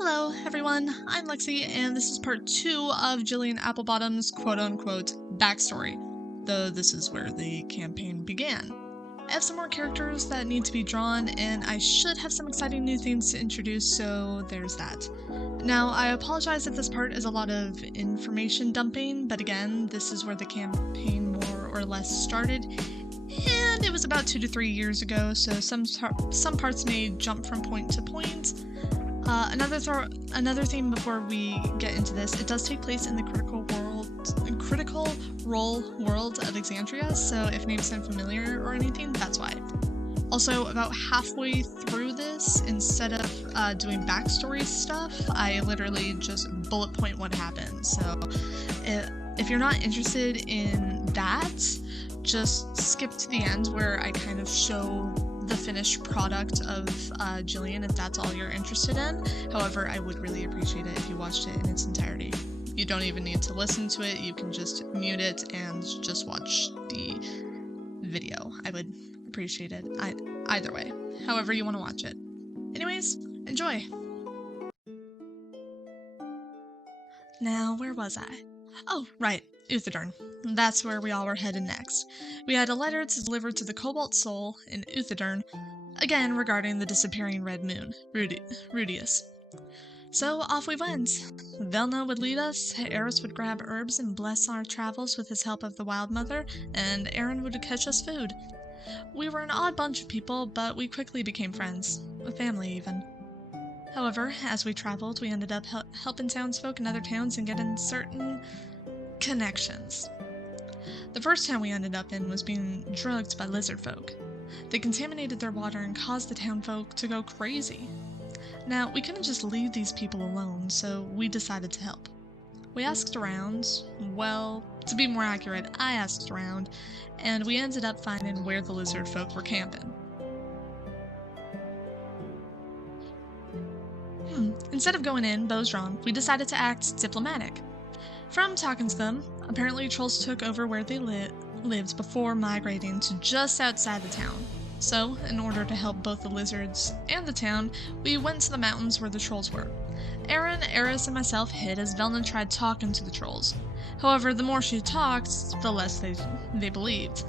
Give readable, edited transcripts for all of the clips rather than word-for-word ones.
Hello everyone, I'm Lexi, and this is part 2 of Jillian Applebottom's quote-unquote backstory, though this is where the campaign began. I have some more characters that need to be drawn, and I should have some exciting new things to introduce, so there's that. Now, I apologize if this part is a lot of information dumping, but again, this is where the campaign more or less started, and it was about 2 to 3 years ago, so some parts may jump from point to point. Another theme before we get into this, it does take place in the critical role world of Exandria, so if names sound familiar or anything, that's why. Also, about halfway through this, instead of doing backstory stuff, I literally just bullet point what happened, so if you're not interested in that, just skip to the end where I kind of show the finished product of Jillian if that's all you're interested in. However, I would really appreciate it if you watched it in its entirety. You don't even need to listen to it, you can just mute it and just watch the video. I would appreciate it either way, however you want to watch it. Anyways, enjoy! Now, where was I? Oh, right, Uthadern. That's where we all were headed next. We had a letter to deliver to the Cobalt Soul in Uthadern, again regarding the disappearing Red Moon, Rudius. So off we went. Velna would lead us, Eris would grab herbs and bless our travels with his help of the Wild Mother, and Aaron would catch us food. We were an odd bunch of people, but we quickly became friends, a family even. However, as we traveled, we ended up helping townsfolk in other towns and getting certain connections. The first town we ended up in was being drugged by lizard folk. They contaminated their water and caused the townfolk to go crazy. Now, we couldn't just leave these people alone, so we decided to help. We asked around, well, to be more accurate, I asked around, and we ended up finding where the lizard folk were camping. Instead of going in, bows drawn, we decided to act diplomatic. From talking to them, apparently trolls took over where they lived before migrating to just outside the town. So, in order to help both the lizards and the town, we went to the mountains where the trolls were. Aaron, Eris, and myself hid as Velna tried talking to the trolls. However, the more she talked, the less they believed.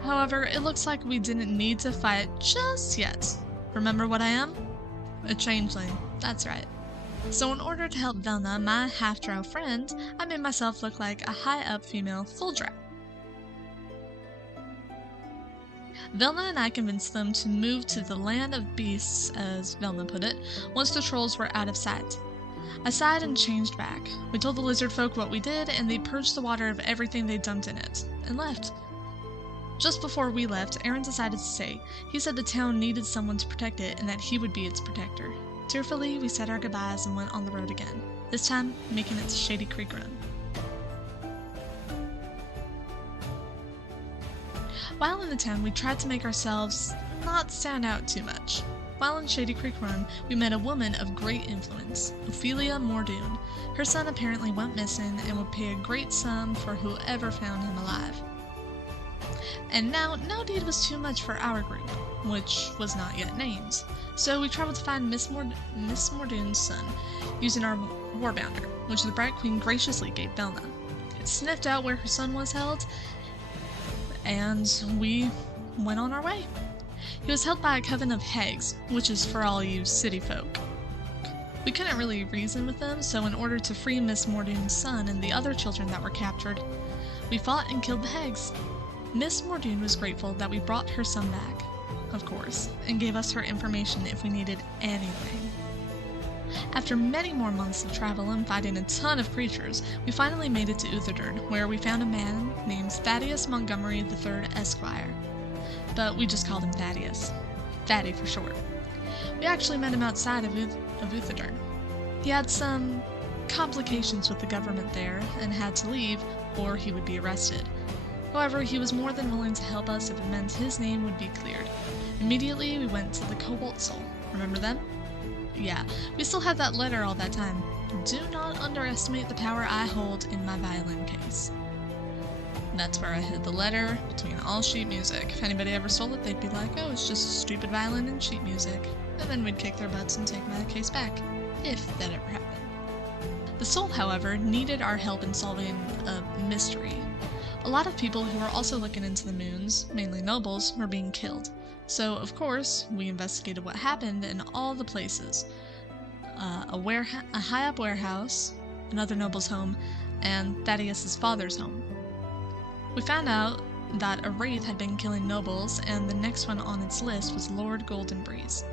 However, it looks like we didn't need to fight just yet. Remember what I am? A changeling, that's right. So in order to help Velna, my half-drow friend, I made myself look like a high-up female full drow. Velna and I convinced them to move to the land of beasts, as Velna put it, once the trolls were out of sight. I sighed and changed back. We told the lizard folk what we did, and they purged the water of everything they dumped in it, and left. Just before we left, Aaron decided to stay. He said the town needed someone to protect it, and that he would be its protector. Tearfully, we said our goodbyes and went on the road again, this time making it to Shady Creek Run. While in the town, we tried to make ourselves not stand out too much. While in Shady Creek Run, we met a woman of great influence, Ophelia Mordoon. Her son apparently went missing and would pay a great sum for whoever found him alive. And now, no deed was too much for our group, which was not yet named. So we traveled to find Miss Mordoon's son, using our warbounder, which the Bright Queen graciously gave Velna. It sniffed out where her son was held, and we went on our way. He was held by a coven of hags, which is for all you city folk. We couldn't really reason with them, so in order to free Miss Mordoon's son and the other children that were captured, we fought and killed the hags. Miss Mordoon was grateful that we brought her son back, of course, and gave us her information if we needed anything. After many more months of travel and fighting a ton of creatures, we finally made it to Uthadern, where we found a man named Thaddeus Montgomery III Esquire. But we just called him Thaddeus. Thaddy for short. We actually met him outside of Uthadern. He had some complications with the government there and had to leave, or he would be arrested. However, he was more than willing to help us if it meant his name would be cleared. Immediately, we went to the Cobalt Soul. Remember them? Yeah, we still had that letter all that time. Do not underestimate the power I hold in my violin case. That's where I hid the letter, between all sheet music. If anybody ever stole it, they'd be like, oh, it's just stupid violin and sheet music. and then we'd kick their butts and take my case back, if that ever happened. The soul, however, needed our help in solving a mystery. A lot of people who were also looking into the moons, mainly nobles, were being killed. So, of course, we investigated what happened in all the places. A high-up warehouse, another noble's home, and Thaddeus's father's home. We found out that a wraith had been killing nobles, and the next one on its list was Lord Goldenbreeze.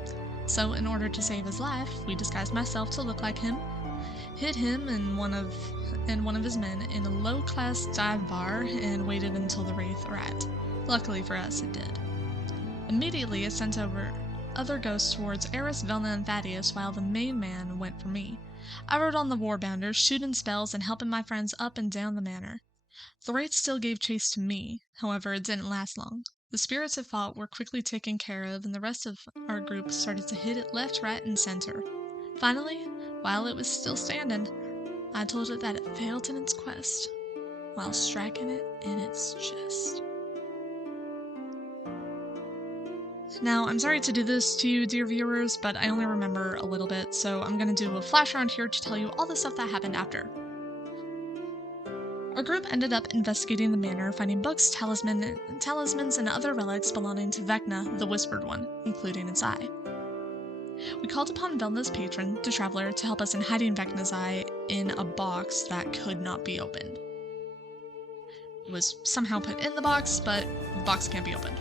So, in order to save his life, we disguised myself to look like him, hid him and one of his men in a low-class dive bar, and waited until the wraith arrived. Luckily for us, it did. Immediately, it sent over other ghosts towards Eris, Velna, and Thaddeus, while the main man went for me. I rode on the warbounder, shooting spells and helping my friends up and down the manor. The wraith still gave chase to me, however it didn't last long. The spirits it fought were quickly taken care of, and the rest of our group started to hit it left, right, and center. Finally, while it was still standing, I told it that it failed in its quest, while striking it in its chest. Now, I'm sorry to do this to you, dear viewers, but I only remember a little bit, so I'm gonna do a flash around here to tell you all the stuff that happened after. Our group ended up investigating the manor, finding books, talismans, and other relics belonging to Vecna, the Whispered One, including its eye. We called upon Velna's patron, the Traveler, to help us in hiding Vecna's eye in a box that could not be opened. It was somehow put in the box, but the box can't be opened.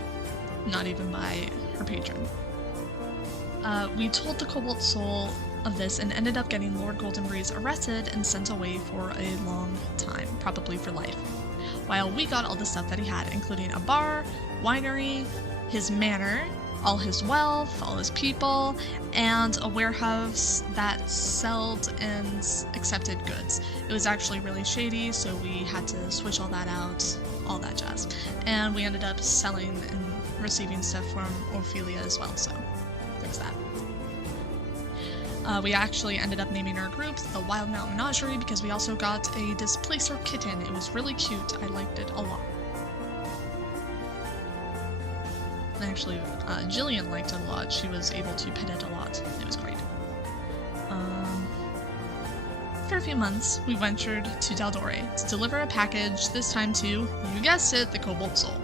Not even by her patron. We told the Cobalt Soul of this and ended up getting Lord Goldenbreeze arrested and sent away for a long time, probably for life. While we got all the stuff that he had, including a bar, winery, his manor, all his wealth, all his people, and a warehouse that sold and accepted goods. It was actually really shady, so we had to switch all that out, all that jazz. And we ended up selling and receiving stuff from Ophelia as well, so there's that. We actually ended up naming our group the Wild Mountain Menagerie because we also got a displacer kitten. It was really cute. I liked it a lot. Actually, Jillian liked it a lot. She was able to pet it a lot. It was great. For a few months, we ventured to Daldore to deliver a package, this time to, you guessed it, the Cobalt Soul.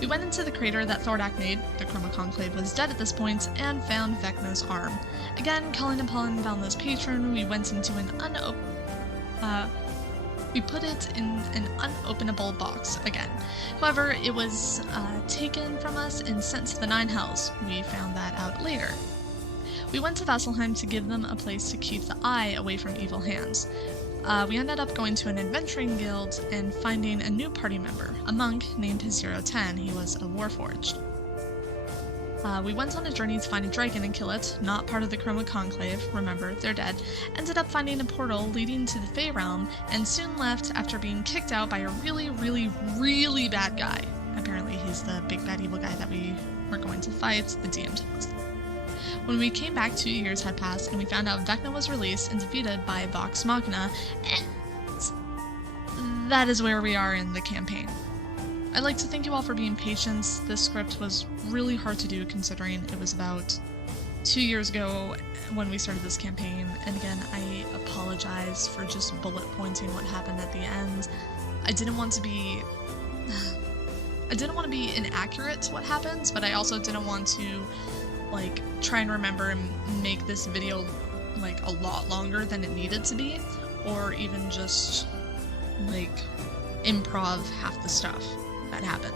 We went into the crater that Thordak made, the Chroma Conclave was dead at this point, and found Vecna's arm. Again, calling upon Velna's patron, we went into we put it in an unopenable box again. However, it was taken from us and sent to the Nine Hells. We found that out later. We went to Vasselheim to give them a place to keep the eye away from evil hands. We ended up going to an adventuring guild and finding a new party member, a monk named 010. He was a warforged. We went on a journey to find a dragon and kill it, not part of the Chroma Conclave, remember, they're dead, ended up finding a portal leading to the Fey Realm, and soon left after being kicked out by a really, really, really bad guy. Apparently he's the big bad evil guy that we were going to fight, the DM told us. When we came back, 2 years had passed, and we found out Vecna was released and defeated by Vox Machina, and that is where we are in the campaign. I'd like to thank you all for being patient. This script was really hard to do considering it was about 2 years ago when we started this campaign, and again, I apologize for just bullet pointing what happened at the end. I didn't want to be inaccurate to what happens, but I also didn't want to like try and remember and make this video like a lot longer than it needed to be, or even just like improv half the stuff that happened.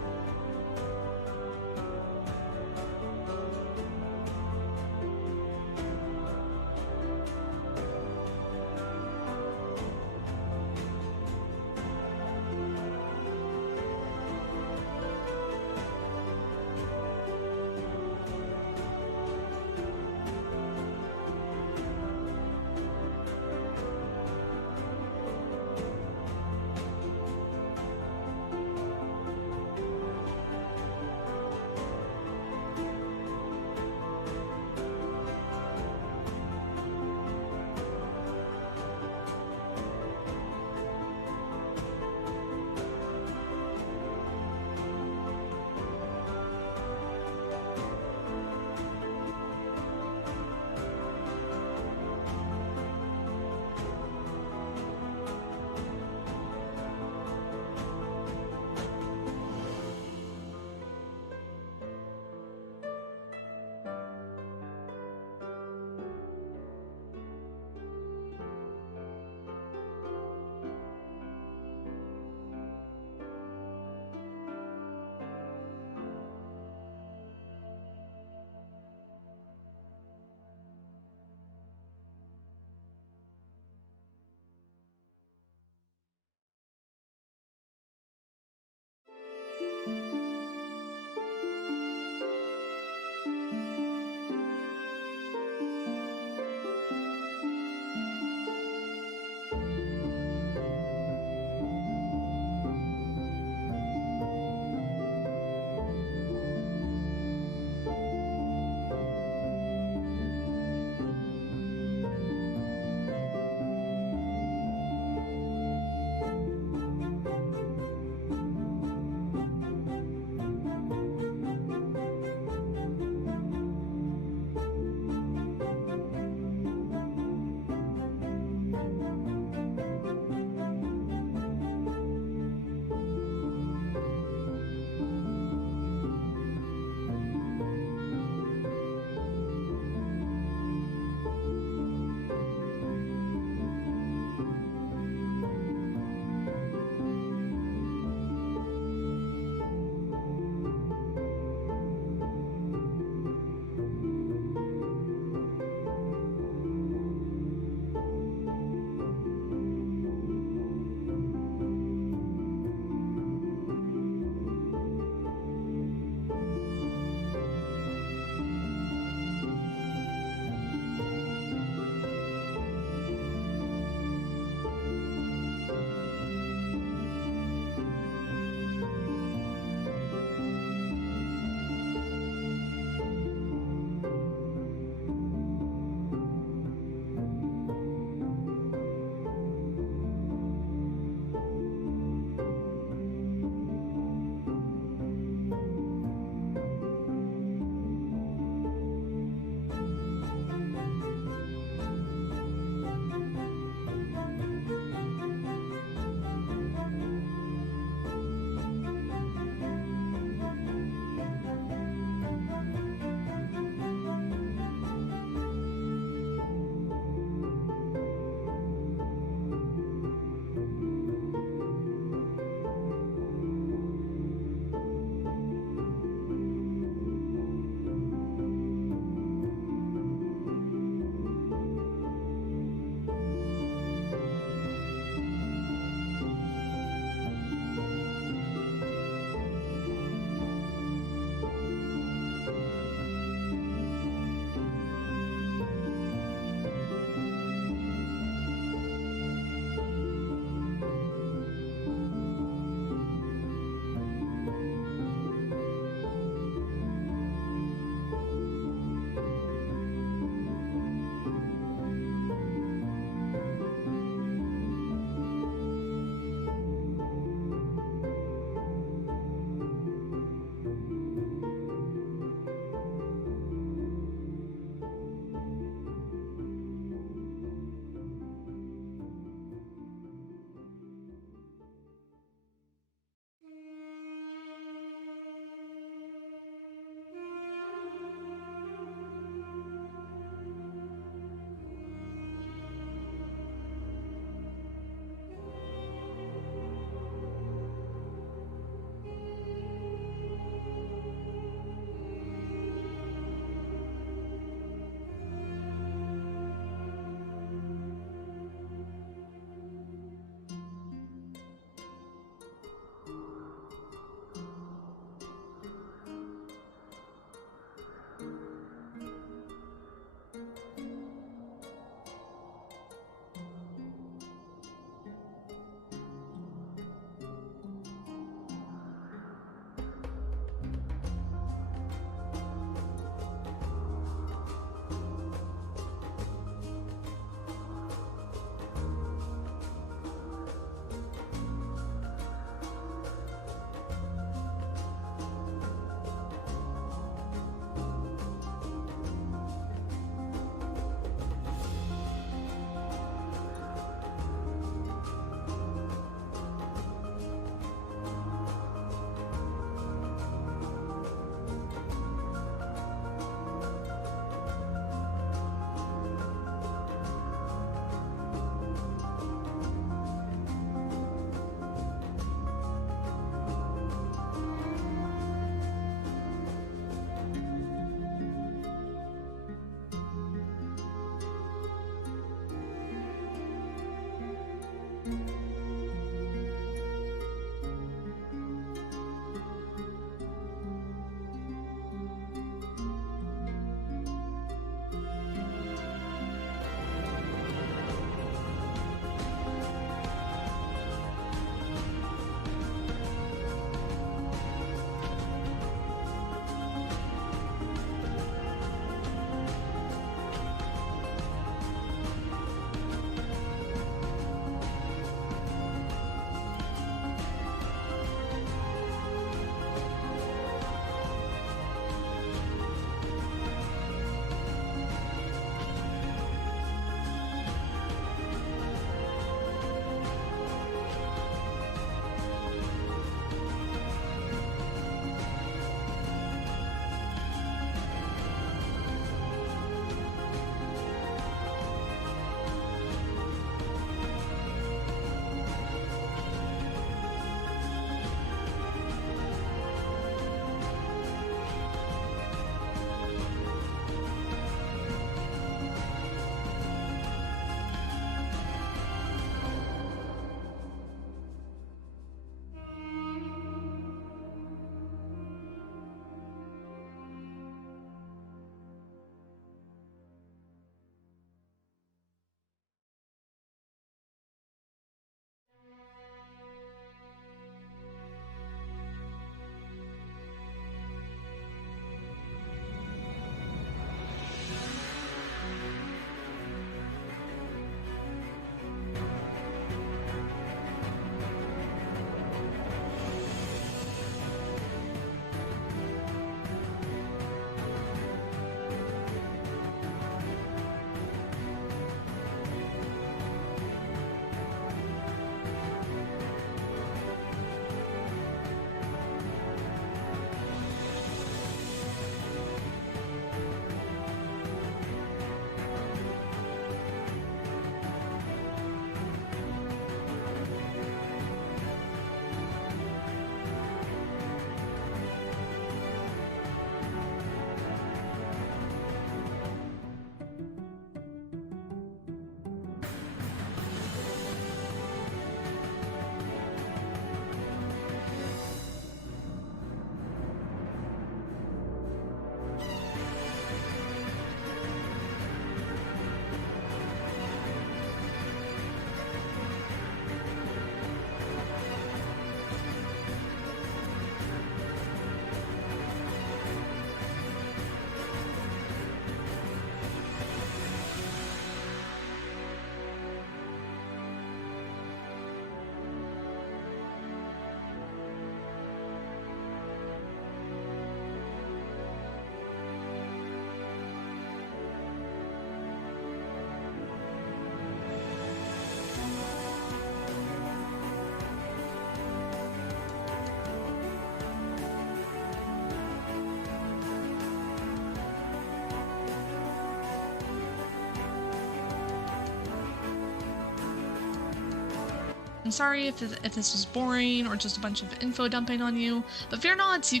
I'm sorry if this was boring or just a bunch of info dumping on you, but fear not, you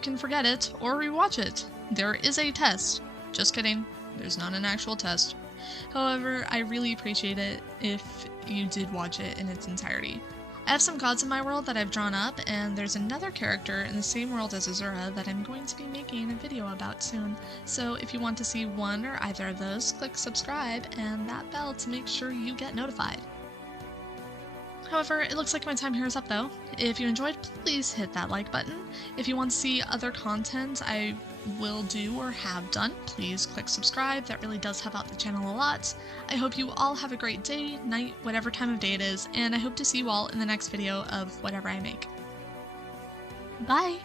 can forget it or rewatch it. There is a test. Just kidding, there's not an actual test. However, I really appreciate it if you did watch it in its entirety. I have some gods in my world that I've drawn up, and there's another character in the same world as Azura that I'm going to be making a video about soon. So if you want to see one or either of those, click subscribe and that bell to make sure you get notified. However, it looks like my time here is up though. If you enjoyed, please hit that like button. If you want to see other content I will do or have done, please click subscribe. That really does help out the channel a lot. I hope you all have a great day, night, whatever time of day it is, and I hope to see you all in the next video of whatever I make. Bye!